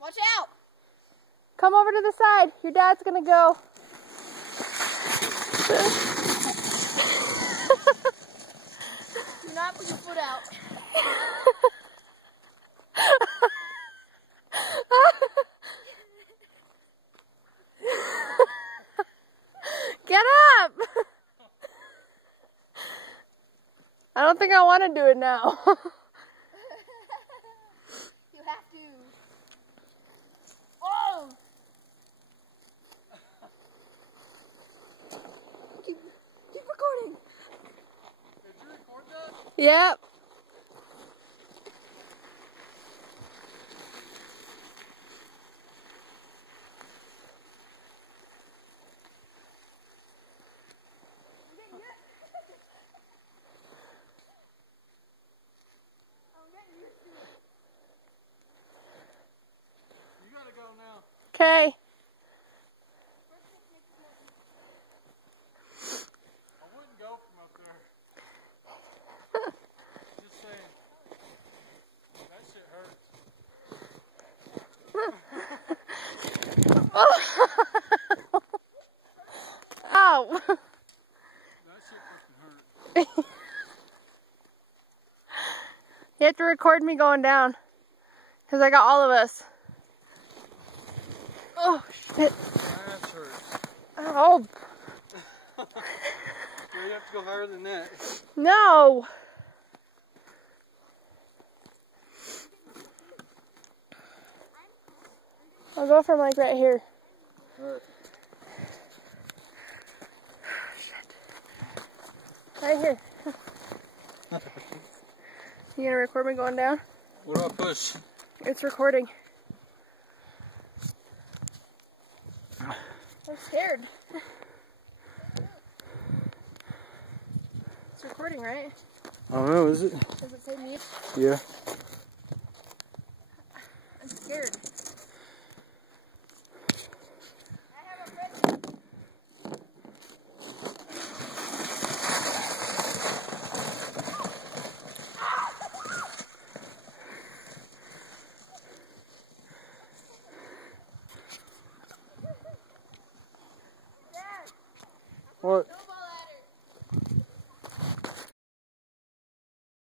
Watch out! Come over to the side. Your dad's gonna go. Do not put your foot out. Get up! I don't think I want to do it now. You have to. Oh! Keep recording. Did you record that? Yep. You gotta go now. Okay. I wouldn't go from up there. Just saying. That shit hurts. Ow. That shit fucking hurt. You have to record me going down. Because I got all of us. Oh, shit. That hurts. Oh. You have to go higher than that. No. I'll go from like right here. Alright. Shit. Right here. You gonna record me going down? What do I push? It's recording. I'm scared. It's recording, right? I don't know, is it? Does it say mute? Yeah. I'm scared.